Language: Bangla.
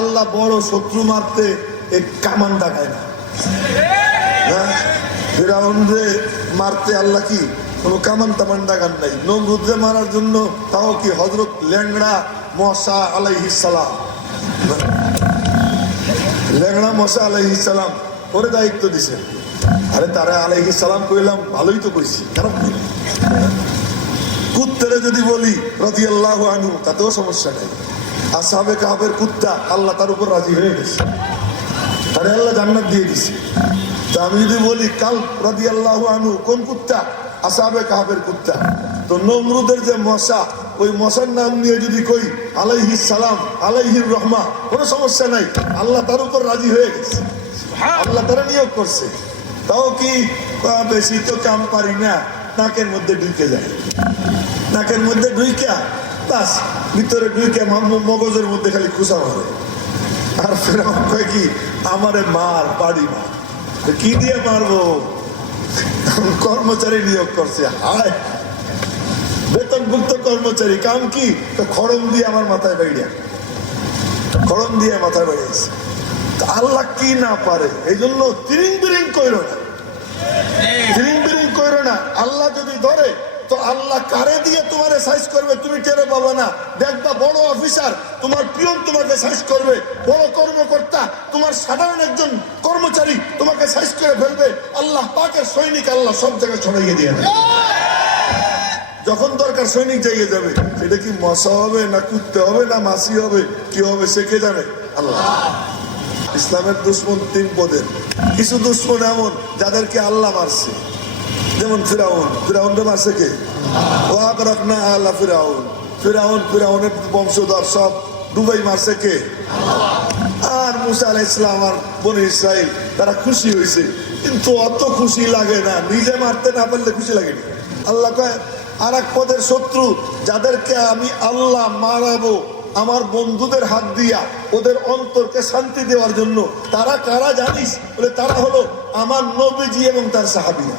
আল্লাহ বড় শত্রু মারতে কামান ডাকায় না। হ্যাঁ? মারতে আল্লাহ কি? কামান তামান ডাকান নাই। নমরুদরে মারার জন্য তাও কি হজরত ল্যাংড়া মশা আলাইহিস সালাম? ল্যাংড়া মশা আলাইহিস সালাম ওরে দায়িত্ব দিছে। আরে তারা আলাইহিস সালাম কইলাম, ভালোই তো কইছি, খারাপ কইলাম কুত্তারে যদি বলি রতি আল্লাহ আনু তাতেও সমস্যা নেই। আসাবে কাহাবের কুত্তা আল্লাহ তার উপর রাজি হয়ে গেছে। তারে আল্লাহ জান্নাত দিয়ে দিছে। তা আমি যদি বলি কাল রাদি আল্লাহ আনু কোন কুত্তা? আসাবে কাহাবের কুত্তা। তো নমরুদের যে মশা ওই মশার নাম নিয়ে যদি কই আলাইহি সালাম আলাইহির রহমা কোনো সমস্যা নাই। আল্লাহ তার উপর রাজি হয়ে গেছে। আল্লাহ তারা নিয়োগ করছে। তাও কি বেশি তো কাম পারি না নাকের মধ্যে ঢুকে যায়। নাকের মধ্যে ঢুইকা বাস। ভিতরে মাম- মগজের মধ্যে খালি খুশা মারে। আর কয় কি, আমারে মার বাড়ি মার কি দিয়ে মারবো? কর্মচারী নিয়োগ করছে। হায়! বেতনভুক্ত কর্মচারী কাম কি? তো খড়ম দিয়ে আমার মাথায় বাইরিয়া খড়ম দিয়ে মাথায় বাইরিয়েছে তো আল্লাহ কি না পারে? এই জন্য তিরিং বিরিং কইর না। তিরিং বিরিং কইর না। আল্লাহ যদি ধরে, তো আল্লাহ কারে দিয়ে তোমারে সাইজ করবে? তুমি দেখবা বড় অফিসার তোমার পিয়ন তোমাকে করবে। বড় কর্মকর্তা তোমার সাধারণ একজন কর্মচারী তোমাকে করে ফেলবে। আল্লাহ পাকের সৈনিক আল্লাহ সব জায়গায় ছড়াইয়ে দিয়ে যখন দরকার সৈনিক যাবে কি মশা হবে না কুত্তে হবে না মাসি হবে? কি হবে সে কে জানে? আল্লাহ। ইসলামের দুশ্মন তিন পদের কিছু দুশ্মন এমন যাদেরকে আল্লাহ মারছে। যেমন ফিরাউন। ফিরাউনটা মারছে কে? ওয়াক রাখনা আল্লাহ ফিরাউন। ফিরাউন, ফিরাউনের বংশধর সব ডুবাই মারছে কে? আর মুসা আলাহ ইসলাম আর বনি ইসরাইল, তারা খুশি হয়েছে কিন্তু অত খুশি লাগে না, নিজে মারতে না পারলে খুশি লাগেনি আল্লাহ কয় আর এক পদের শত্রু যাদেরকে আমি আল্লাহ মারাবো, আমার বন্ধুদের হাত দিয়া, ওদের অন্তরকে শান্তি দেওয়ার জন্য, তারা কারা জানিস? বলে তারা হলো আমার নবীজি এবং তার সাহাবিরা।